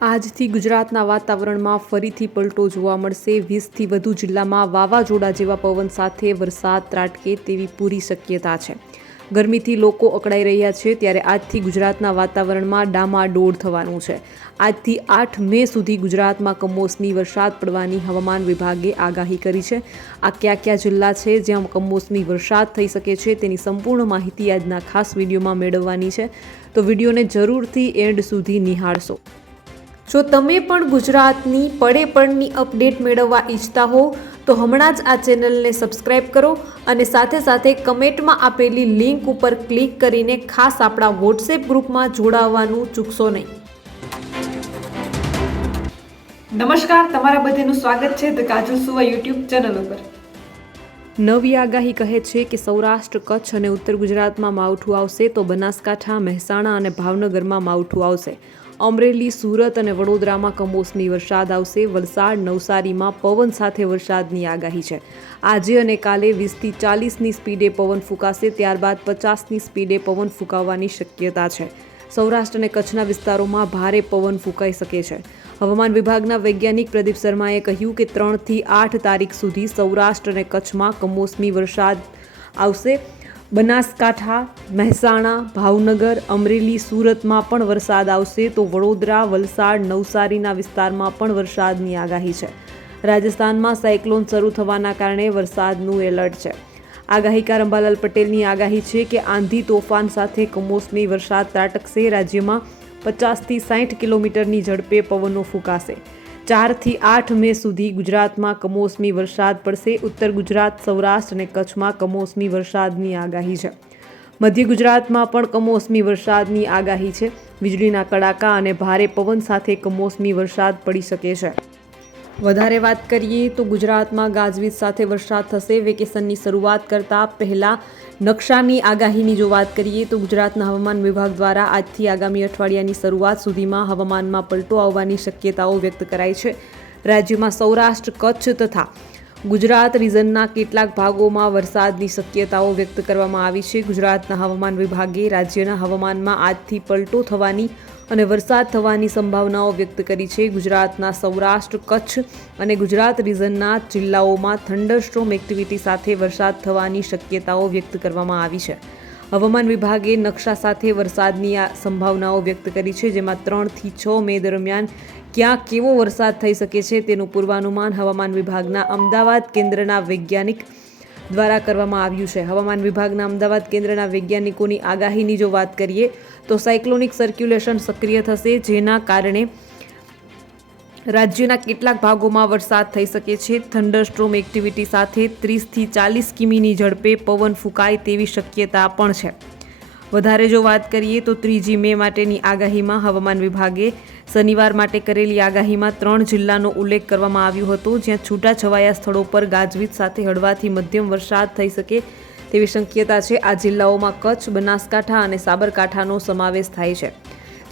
આજથી ગુજરાતના વાતાવરણમાં ફરીથી પલટો જોવા મળશે. વીસથી વધુ જિલ્લામાં વાવાઝોડા જેવા પવન સાથે વરસાદ ત્રાટકે તેવી પૂરી શક્યતા છે. ગરમીથી લોકો અકળાઈ રહ્યા છે ત્યારે આજથી ગુજરાતના વાતાવરણમાં ડામાડોળ થવાનું છે. આજથી આઠ મે સુધી ગુજરાતમાં કમોસમી વરસાદ પડવાની હવામાન વિભાગે આગાહી કરી છે. આ કયા કયા જિલ્લા છે જ્યાં કમોસમી વરસાદ થઈ શકે છે તેની સંપૂર્ણ માહિતી આજના ખાસ વિડીયોમાં મેળવવાની છે. તો વિડીયોને જરૂરથી એન્ડ સુધી નિહાળશો. જો તમે પણ ગુજરાતની પડે પડની અપડેટ મેળવવા ઈચ્છતા હો તો હમણાં જ આ ચેનલને સબસ્ક્રાઇબ કરો અને સાથે સાથે કમેન્ટમાં આપેલી લિંક ઉપર ક્લિક કરીને ખાસ આપણા વોટ્સએપ ગ્રુપમાં જોડાવવાનું ચૂકશો નહીં. નમસ્કાર તમારા બધાનું સ્વાગત છે ધ કાજલ સુવા યુટ્યુબ ચેનલ ઉપર. નવી આગાહી કહે છે કે સૌરાષ્ટ્ર કચ્છ અને ઉત્તર ગુજરાતમાં માવઠું આવશે તો બનાસકાંઠા મહેસાણા અને ભાવનગરમાં માવઠું આવશે. અમરેલી, સુરત અને વડોદરામાં કમોસમી વરસાદ આવશે. વલસાડ, નવસારીમાં પવન સાથે વરસાદની આગાહી છે. આજે અને કાલે વીસથી ચાલીસની સ્પીડે પવન ફૂંકાશે, ત્યારબાદ પચાસની સ્પીડે પવન ફૂંકાવાની શક્યતા છે. સૌરાષ્ટ્ર અને કચ્છના વિસ્તારોમાં ભારે પવન ફૂંકાઈ શકે છે. હવામાન વિભાગના વૈજ્ઞાનિક પ્રદીપ શર્માએ કહ્યું કે ત્રણથી આઠ તારીખ સુધી સૌરાષ્ટ્ર અને કચ્છમાં કમોસમી વરસાદ આવશે. બનાસકાંઠા, મહેસાણા, ભાવનગર, અમરેલી, સુરતમાં પણ વરસાદ આવશે તો વડોદરા, વલસાડ, નવસારીના વિસ્તારમાં પણ વરસાદની આગાહી છે. રાજસ્થાનમાં સાયક્લોન શરૂ થવાના કારણે વરસાદનું એલર્ટ છે. આગાહીકાર અંબાલાલ પટેલની આગાહી છે કે આંધી તોફાન સાથે કમોસમી વરસાદ ત્રાટકશે. રાજ્યમાં પચાસથી સાઠ કિલોમીટરની ઝડપે પવનો ફૂંકાશે. ચારથી આઠ મે સુધી ગુજરાતમાં કમોસમી વરસાદ પડશે. ઉત્તર ગુજરાત, સૌરાષ્ટ્ર અને કચ્છમાં કમોસમી વરસાદની આગાહી છે. મધ્ય ગુજરાતમાં પણ કમોસમી વરસાદની આગાહી છે. વીજળીના કડાકા અને ભારે પવન સાથે કમોસમી વરસાદ પડી શકે છે. વધારે વાત કરીએ તો ગુજરાતમાં ગાજવીજ સાથે વરસાદ થશે. વેકેશનની શરૂઆત કરતાં પહેલાં નકશાની આગાહીની જો વાત કરીએ તો ગુજરાતના હવામાન વિભાગ દ્વારા આજથી આગામી અઠવાડિયાની શરૂઆત સુધીમાં હવામાનમાં પલટો આવવાની શક્યતાઓ વ્યક્ત કરાઈ છે. રાજ્યમાં સૌરાષ્ટ્ર, કચ્છ તથા ગુજરાત રિઝનના કેટલાક ભાગોમાં વરસાદની શક્યતાઓ વ્યક્ત કરવામાં આવી છે. ગુજરાતના હવામાન વિભાગે રાજ્યના હવામાનમાં આજથી પલટો થવાની અને વરસાદ થવાની સંભાવનાઓ વ્યક્ત કરી છે ગુજરાતના સૌરાષ્ટ્ર કચ્છ અને ગુજરાત રિજનના જિલ્લાઓમાં થંડરસ્ટ્રોમ એક્ટિવિટી સાથે વરસાદ થવાની શક્યતાઓ વ્યક્ત કરવામાં આવી છે. હવામાન વિભાગે નકશા સાથે વરસાદની આ સંભાવનાઓ વ્યક્ત કરી છે, જેમાં ત્રણથી છ મે દરમિયાન ક્યાં કેવો વરસાદ થઈ શકે છે તેનું પૂર્વાનુમાન હવામાન વિભાગના અમદાવાદ કેન્દ્રના વૈજ્ઞાનિક દ્વારા કરવામાં આવ્યું છે. હવામાન વિભાગના અમદાવાદ કેન્દ્રના વૈજ્ઞાનિકોની આગાહીની જો વાત કરીએ, તો સાયક્લોનિક સર્ક્યુલેશન સક્રિય થશે, જેના કારણે રાજ્યના કેટલાક ભાગોમાં વરસાદ થઈ શકે છે. થંડરસ્ટ્રોમ એક્ટિવિટી સાથે ત્રીસથી ચાલીસ કિમીની ઝડપે પવન ફૂંકાય તેવી શક્યતા પણ છે. વધારે જો વાત કરીએ, તો ત્રીજી મે માટેની આગાહીમાં હવામાન વિભાગે શનિવાર માટે કરેલી આગાહીમાં ત્રણ જિલ્લાનો ઉલ્લેખ કરવામાં આવ્યો હતો, જ્યાં છૂટાછવાયા સ્થળો પર ગાજવીજ સાથે હળવાથી મધ્યમ વરસાદ થઈ શકે તેવી શક્યતા છે. આ જિલ્લાઓમાં કચ્છ, બનાસકાંઠા અને સાબરકાંઠાનો સમાવેશ થાય છે.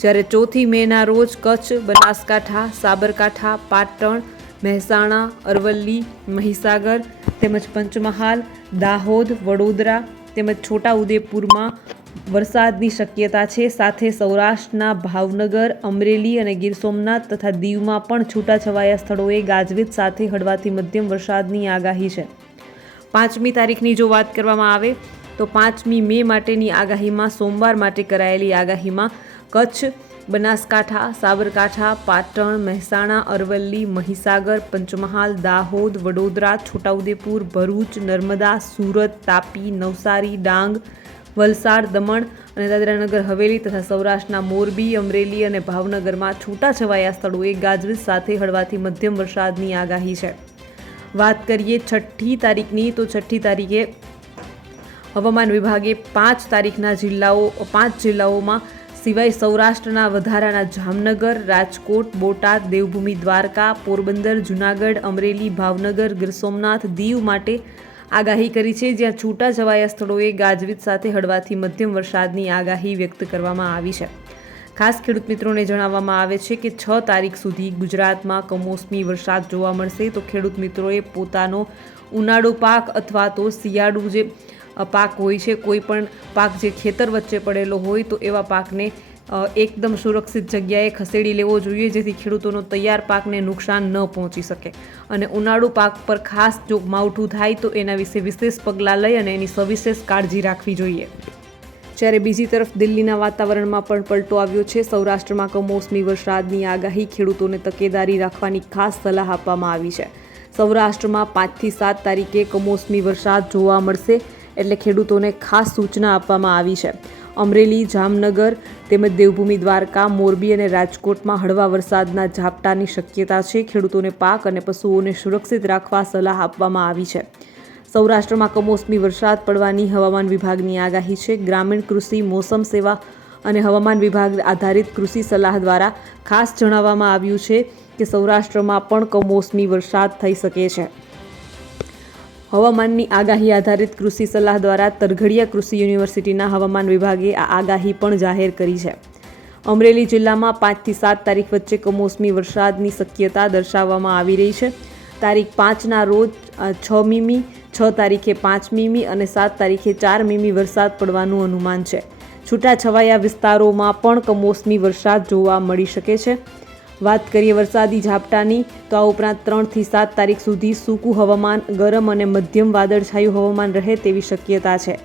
જ્યારે ચોથી મેના રોજ કચ્છ, બનાસકાંઠા, સાબરકાંઠા, પાટણ, મહેસાણા, અરવલ્લી, મહીસાગર તેમજ પંચમહાલ, દાહોદ, વડોદરા તેમજ છોટાઉદેપુરમાં વરસાદની શક્યતા છે. સાથે સૌરાષ્ટ્રના ભાવનગર, અમરેલી અને ગીર સોમનાથ તથા દીવમાં પણ છૂટાછવાયા સ્થળોએ ગાજવીજ સાથે હળવાથી મધ્યમ વરસાદની આગાહી છે. પાંચમી તારીખની જો વાત કરવામાં આવે, તો પાંચમી મે માટેની આગાહીમાં સોમવાર માટે કરાયેલી આગાહીમાં કચ્છ, બનાસકાંઠા, સાબરકાંઠા, પાટણ, મહેસાણા, અરવલ્લી, મહીસાગર, પંચમહાલ, દાહોદ, વડોદરા, છોટાઉદેપુર, ભરૂચ, નર્મદા, સુરત, તાપી, નવસારી, ડાંગ વલસાડ, દમણ અને દાદરાનગર, હવેલી તથા સૌરાષ્ટ્રના મોરબી, અમરેલી અને ભાવનગરમાં છૂટાછવાયા સ્થળોએ ગાજવીજ સાથે હળવાથી મધ્યમ વરસાદની આગાહી છે. વાત કરીએ છઠ્ઠી તારીખની, તો છઠ્ઠી તારીખે હવામાન વિભાગે પાંચ તારીખના જિલ્લાઓ, પાંચ જિલ્લાઓમાં સિવાય સૌરાષ્ટ્રના વધારાના જામનગર, રાજકોટ, બોટાદ, દેવભૂમિ, દ્વારકા, પોરબંદર, જુનાગઢ, અમરેલી, ભાવનગર, ગીર સોમનાથ, દીવ માટે આગાહી કરી છે, જ્યાં છૂટા છવાયા સ્થળોએ ગાજવીજ સાથે હળવાથી મધ્યમ વરસાદની આગાહી વ્યક્ત કરવામાં આવી છે. ખાસ ખેડૂત મિત્રોને જણાવવામાં આવે છે કે છ તારીખ સુધી ગુજરાતમાં કમોસમી વરસાદ જોવા મળશે, તો ખેડૂત મિત્રોએ પોતાનો ઉનાળો પાક અથવા તો શિયાળુ જે પાક હોય છે, કોઈ પણ પાક જે ખેતર વચ્ચે પડેલો હોય, તો એવા પાકને એકદમ સુરક્ષિત જગ્યાએ ખસેડી લેવો જોઈએ જેથી ખેડૂતોનો તૈયાર પાકને નુકસાન ન પહોંચી શકે. અને ઉનાળુ પાક પર ખાસ જો માવઠું થાય તો એના વિશે વિશેષ પગલાં લઈ અને એની સવિશેષ કાળજી રાખવી જોઈએ. જ્યારે બીજી તરફ દિલ્હીના વાતાવરણમાં પણ પલટો આવ્યો છે, સૌરાષ્ટ્રમાં કમોસમી વરસાદની આગાહી ખેડૂતોને તકેદારી રાખવાની ખાસ સલાહ આપવામાં આવી છે. સૌરાષ્ટ્રમાં પાંચથી સાત તારીખે કમોસમી વરસાદ જોવા મળશે એટલે ખેડૂતોને ખાસ સૂચના આપવામાં આવી છે. અમરેલી, જામનગર તેમજ દેવભૂમિ દ્વારકા, મોરબી અને રાજકોટમાં હળવા વરસાદના ઝાપટાની શક્યતા છે. ખેડૂતોને પાક અને પશુઓને સુરક્ષિત રાખવા સલાહ આપવામાં આવી છે. સૌરાષ્ટ્રમાં કમોસમી વરસાદ પડવાની હવામાન વિભાગની આગાહી છે. ગ્રામીણ કૃષિ, મોસમ સેવા અને હવામાન વિભાગ આધારિત કૃષિ સલાહ દ્વારા ખાસ જણાવવામાં આવ્યું છે કે સૌરાષ્ટ્રમાં પણ કમોસમી વરસાદ થઈ શકે છે. હવામાનની આગાહી આધારિત કૃષિ સલાહ દ્વારા તરઘડિયા કૃષિ યુનિવર્સિટીના હવામાન વિભાગે આ આગાહી પણ જાહેર કરી છે. અમરેલી જિલ્લામાં પાંચથી સાત તારીખ વચ્ચે કમોસમી વરસાદની શક્યતા દર્શાવવામાં આવી રહી છે. તારીખ પાંચના રોજ છ મીમી, છ તારીખે પાંચ મીમી અને સાત તારીખે ચાર મીમી વરસાદ પડવાનું અનુમાન છે. છૂટાછવાયા વિસ્તારોમાં પણ કમોસમી વરસાદ જોવા મળી શકે છે. વાત કરીએ વરસાદી ઝાપટાની, તો આ ઉપરાંત ત્રણથી સાત તારીખ સુધી સૂકું હવામાન, ગરમ અને મધ્યમ વાદળછાયું હવામાન રહે તેવી શક્યતા છે.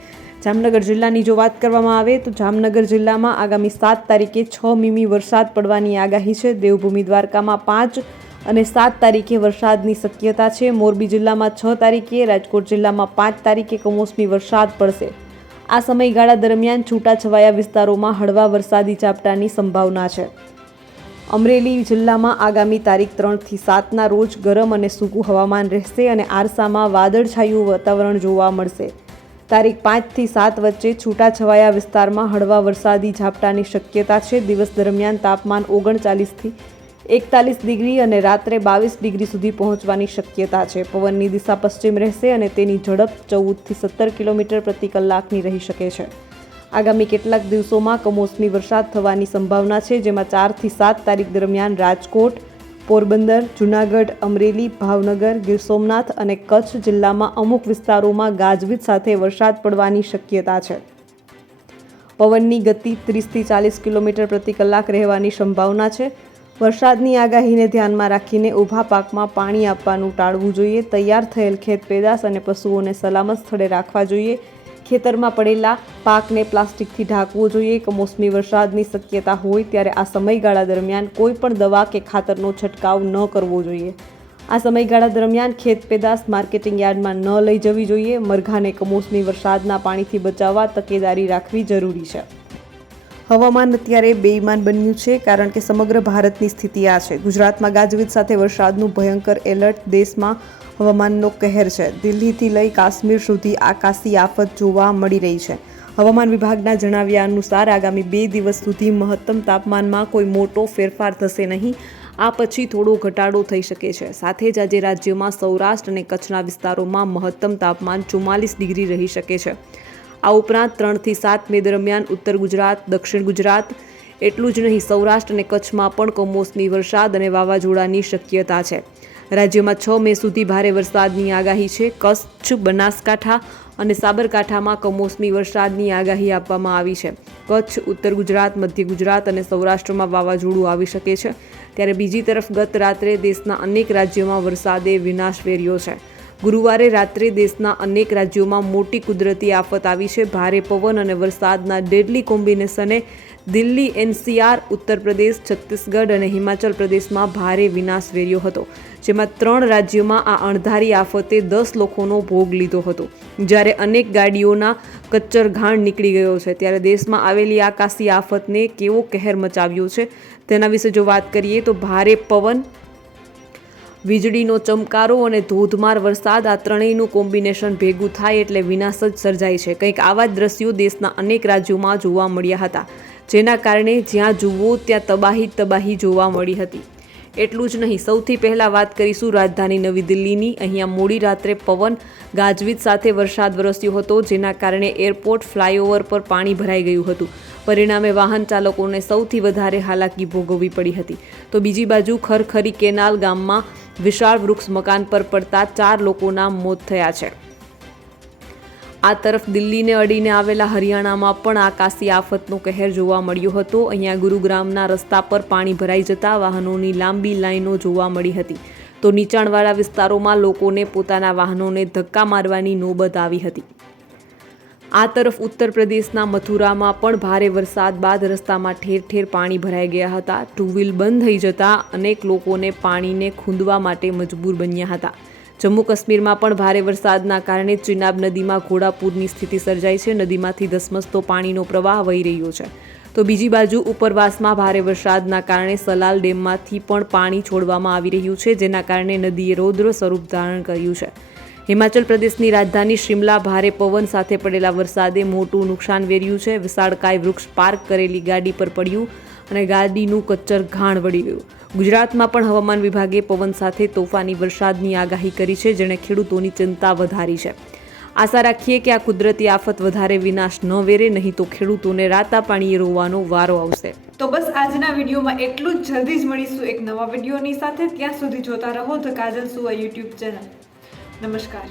જામનગર જિલ્લાની જો વાત કરવામાં આવે, તો જામનગર જિલ્લામાં આગામી સાત તારીખે છ મીમી વરસાદ પડવાની આગાહી છે. દેવભૂમિ દ્વારકામાં પાંચ અને સાત તારીખે વરસાદની શક્યતા છે. મોરબી જિલ્લામાં છ તારીખે, રાજકોટ જિલ્લામાં પાંચ તારીખે કમોસમી વરસાદ પડશે. આ સમયગાળા દરમિયાન છૂટાછવાયા વિસ્તારોમાં હળવા વરસાદી ઝાપટાની સંભાવના છે. અમરેલી જિલ્લામાં આગામી તારીખ ત્રણથી સાતના રોજ ગરમ અને સૂકું હવામાન રહેશે અને આરસામાં વાદળછાયું વાતાવરણ જોવા મળશે. તારીખ પાંચથી સાત વચ્ચે છૂટાછવાયા વિસ્તારમાં હળવા વરસાદી ઝાપટાની શક્યતા છે. દિવસ દરમિયાન તાપમાન ઓગણચાલીસથી એકતાલીસ ડિગ્રી અને રાત્રે બાવીસ ડિગ્રી સુધી પહોંચવાની શક્યતા છે. પવનની દિશા પશ્ચિમ રહેશે અને તેની ઝડપ ચૌદથી સત્તર કિલોમીટર પ્રતિ કલાકની રહી શકે છે. આગામી કેટલાક દિવસોમાં કમોસમી વરસાદ થવાની સંભાવના છે, જેમાં ચારથી સાત તારીખ દરમિયાન રાજકોટ, પોરબંદર, જૂનાગઢ, અમરેલી, ભાવનગર, ગીર સોમનાથ અને કચ્છ જિલ્લામાં અમુક વિસ્તારોમાં ગાજવીજ સાથે વરસાદ પડવાની શક્યતા છે. પવનની ગતિ ત્રીસથી ચાલીસ કિલોમીટર પ્રતિ કલાક રહેવાની સંભાવના છે. વરસાદની આગાહીને ધ્યાનમાં રાખીને ઊભા પાકમાં પાણી આપવાનું ટાળવું જોઈએ. તૈયાર થયેલ ખેત પેદાશ અને પશુઓને સલામત સ્થળે રાખવા જોઈએ. ખેતરમાં પડેલા પાકને પ્લાસ્ટિકથી ઢાંકવો જોઈએ. કમોસમી વરસાદની શક્યતા હોય ત્યારે આ સમયગાળા દરમિયાન કોઈ પણ દવા કે ખાતરનો છંટકાવ ન કરવો જોઈએ. આ સમયગાળા દરમિયાન ખેત પેદાશ માર્કેટિંગ યાર્ડમાં ન લઈ જવી જોઈએ. મરઘાને કમોસમી વરસાદના પાણીથી બચાવવા તકેદારી રાખવી જરૂરી છે. હવામાન અત્યારે બેઈમાન બન્યું છે, કારણ કે સમગ્ર ભારતની સ્થિતિ આ છે. ગુજરાતમાં ગાજવીજ સાથે વરસાદનું ભયંકર એલર્ટ, દેશમાં હવામાનનો કહેર છે. દિલ્હીથી લઈ કાશ્મીર સુધી આકાશી આફત જોવા મળી રહી છે. હવામાન વિભાગના જણાવ્યા અનુસાર, આગામી બે દિવસ સુધી મહત્તમ તાપમાનમાં કોઈ મોટો ફેરફાર થશે નહીં. આ પછી થોડો ઘટાડો થઈ શકે છે. સાથે જ આજે રાજ્યમાં સૌરાષ્ટ્ર અને કચ્છના વિસ્તારોમાં મહત્તમ તાપમાન ચુમ્માલીસ ડિગ્રી રહી શકે છે. આ ઉપરાંત ત્રણથી સાત મે દરમિયાન ઉત્તર ગુજરાત, દક્ષિણ ગુજરાત, એટલું જ નહીં, સૌરાષ્ટ્ર અને કચ્છમાં પણ કમોસમી વરસાદ અને વાવાઝોડાની શક્યતા છે. રાજ્યમાં છ મે સુધી ભારે વરસાદની આગાહી છે. કચ્છ, બનાસકાંઠા અને સાબરકાંઠામાં કમોસમી વરસાદની આગાહી આપવામાં આવી છે. કચ્છ, ઉત્તર ગુજરાત, મધ્ય ગુજરાત અને સૌરાષ્ટ્રમાં વાવાઝોડું આવી શકે છે. ત્યારે બીજી તરફ ગત રાત્રે દેશના અનેક રાજ્યોમાં વરસાદે વિનાશ વેર્યો છે. ગુરુવારે રાત્રે દેશના અનેક રાજ્યોમાં મોટી કુદરતી આફત આવી છે. ભારે પવન અને વરસાદના ડેડલી કોમ્બિનેશને દિલ્હી, એનસીઆર ઉત્તર પ્રદેશ છત્તીસગઢ અને હિમાચલ પ્રદેશમાં ભારે વિનાશ વેર્યો હતો, જેમાં ત્રણ રાજ્યોમાં આ અણધારી આફતે દસ લોકોનો ભોગ લીધો હતો. જ્યારે અનેક ગાડીઓના કચ્ચર ઘાણ નીકળી ગયો છે, ત્યારે દેશમાં આવેલી આકાશી આફતને કેવો કહેર મચાવ્યો છે તેના વિશે જો વાત કરીએ તો ભારે પવન વીજળીનો ચમકારો અને ધોધમાર વરસાદ આ ત્રણેયનું કોમ્બિનેશન ભેગું થાય એટલે વિનાશ જ સર્જાય છે. કંઈક આવા જ દ્રશ્યો દેશના અનેક રાજ્યોમાં જોવા મળ્યા હતા. જેના કારણે જ્યાં જુઓ ત્યાં તબાહી તબાહી જોવા મળી હતી. એટલું જ નહીં, સૌથી પહેલાં વાત કરીશું રાજધાની નવી દિલ્હીની. અહીંયા મોડી રાત્રે પવન ગાજવીજ સાથે વરસાદ વરસ્યો હતો, જેના કારણે એરપોર્ટ ફ્લાયઓવર પર પાણી ભરાઈ ગયું હતું. પરિણામે વાહન ચાલકોને સૌથી વધારે હાલાકી ભોગવવી પડી હતી. તો બીજી બાજુ ખરખરી કેનાલ ગામમાં વિશાળ વૃક્ષ મકાન પર પડતા ચાર લોકોના મોત થયા છે. આ તરફ દિલ્હીને અડીને આવેલા હરિયાણામાં પણ આકાશી આફતનો કહેર જોવા મળ્યો હતો. અહીંયા ગુરુગ્રામના રસ્તા પર પાણી ભરાઈ જતા વાહનોની લાંબી લાઈનો જોવા મળી હતી. તો નીચાણવાળા વિસ્તારોમાં લોકોને પોતાના વાહનોને ધક્કા મારવાની નોબત આવી હતી. આ તરફ ઉત્તર પ્રદેશના મથુરામાં પણ ભારે વરસાદ બાદ રસ્તામાં ઠેર ઠેર પાણી ભરાઈ ગયા હતા. ટુ વ્હીલ બંધ થઈ જતા અનેક લોકોને પાણીને ખૂંદવા માટે મજબૂર બન્યા હતા. જમ્મુ કાશ્મીરમાં પણ ભારે વરસાદના કારણે ચિનાબ નદીમાં ઘોડાપૂરની સ્થિતિ સર્જાઈ છે. નદીમાંથી ધસમસતો પાણીનો પ્રવાહ વહી રહ્યો છે. તો બીજી બાજુ ઉપરવાસમાં ભારે વરસાદના કારણે સલાલ ડેમમાંથી પણ પાણી છોડવામાં આવી રહ્યું છે, જેના કારણે નદીએ રૌદ્ર સ્વરૂપ ધારણ કર્યું છે. હિમાચલ પ્રદેશની રાજધાની શિમલા ભારે પવન સાથે પડેલા વરસાદે મોટું નુકસાન વેર્યું છે. વિશાળકાય વૃક્ષ પાર્ક કરેલી ગાડી પર પડ્યું અને ગાડીનું કચ્ચર ઘાણ વળી ગયું. ગુજરાતમાં પણ હવામાન વિભાગે પવન સાથે તોફાની વરસાદની આગાહી કરી છે, જેણે ખેડૂતોની ચિંતા વધારી છે. આશા રાખીએ કે આ કુદરતી આફત વધારે વિનાશ ન વેરે, નહીં તો ખેડૂતોને રાતા પાણીએ રોવાનો વારો આવશે. તો બસ આજના વિડીયોમાં એટલું જ. જલ્દી જ મળીશું એક નવા વિડીયોની સાથે. ત્યાં સુધી જોતા રહો ધ કાજલ સુવા યુટ્યુબ ચેનલ. નમસ્કાર